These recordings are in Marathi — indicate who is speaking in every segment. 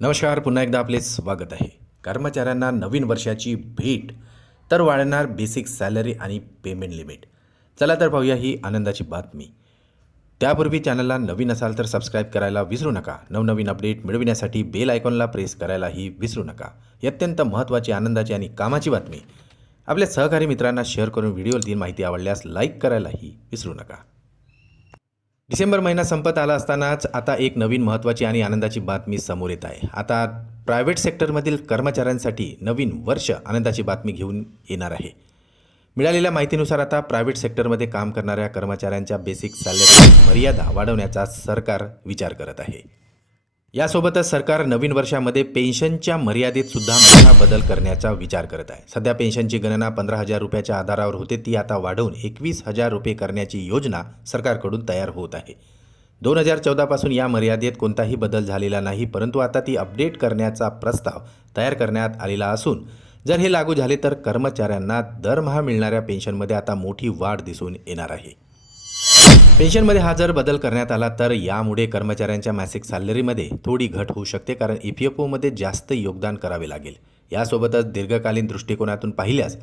Speaker 1: नमस्कार पुन्हा एकदा आपले स्वागत आहे. कर्मचाऱ्यांना नवीन वर्षाची भेट तर वाढणार बेसिक सॅलरी आणि पेमेंट लिमिट चला तर पाहूया ही आनंदाची बातमी. त्यापूर्वी चॅनलला नवीन असाल तर सबस्क्राईब करायला विसरू नका. नवनवीन अपडेट मिळविण्यासाठी बेल आयकॉनला प्रेस करायलाही विसरू नका. ही अत्यंत महत्त्वाची आनंदाची आणि कामाची बातमी. आपल्या सहकारी मित्रांना शेअर करून व्हिडिओतील माहिती आवडल्यास लाईक करायलाही विसरू नका. डिसेंबर महिना संपत आला असतानाच आता एक नवीन महत्त्वाची आणि आनंदाची बातमी समोर येत आहे. आता प्रायव्हेट सेक्टरमधील कर्मचाऱ्यांसाठी नवीन वर्ष आनंदाची बातमी घेऊन येणार आहे. मिळालेल्या माहितीनुसार आता प्रायव्हेट सेक्टरमध्ये काम करणाऱ्या कर्मचाऱ्यांच्या बेसिक सॅलरी मर्यादा वाढवण्याचा सरकार विचार करत आहे. यासोबतच सरकार नवीन वर्षामध्ये पेन्शनच्या मर्यादेत सुद्धा मोठा बदल करण्याचा विचार करत आहे. सध्या पेन्शनची गणना पंधरा हजार रुपयाच्या आधारावर होते. ती आता वाढवून एकवीस हजार रुपये करण्याची योजना सरकारकडून तयार होत आहे. दोन हजार चौदापासून या मर्यादेत कोणताही बदल झालेला नाही परंतु आता ती अपडेट करण्याचा प्रस्ताव तयार करण्यात आलेला असून जर हे लागू झाले तर कर्मचाऱ्यांना दरमहा मिळणाऱ्या पेन्शनमध्ये आता मोठी वाढ दिसून येणार आहे. पेन्शनमध्ये हा जर बदल करण्यात आला तर यामुळे कर्मचाऱ्यांच्या मासिक सॅलरीमध्ये थोडी घट होऊ शकते कारण ई पी एफ ओमध्ये जास्त योगदान करावे लागेल. यासोबतच दीर्घकालीन दृष्टिकोनातून पाहिल्यास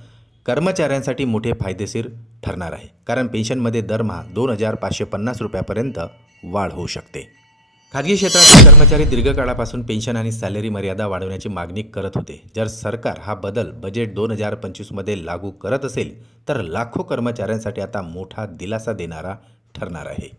Speaker 1: कर्मचाऱ्यांसाठी मोठे फायदेशीर ठरणार आहे कारण पेन्शनमध्ये दरमहा दोन हजार पाचशे पन्नास रुपयापर्यंत वाढ होऊ शकते. खाजगी क्षेत्रातील कर्मचारी दीर्घकाळापासून पेन्शन आणि सॅलरी मर्यादा वाढवण्याची मागणी करत होते. जर सरकार हा बदल बजेट दोन हजार पंचवीसमध्ये लागू करत असेल तर लाखो कर्मचाऱ्यांसाठी आता मोठा दिलासा देणारा ठरणार आहे.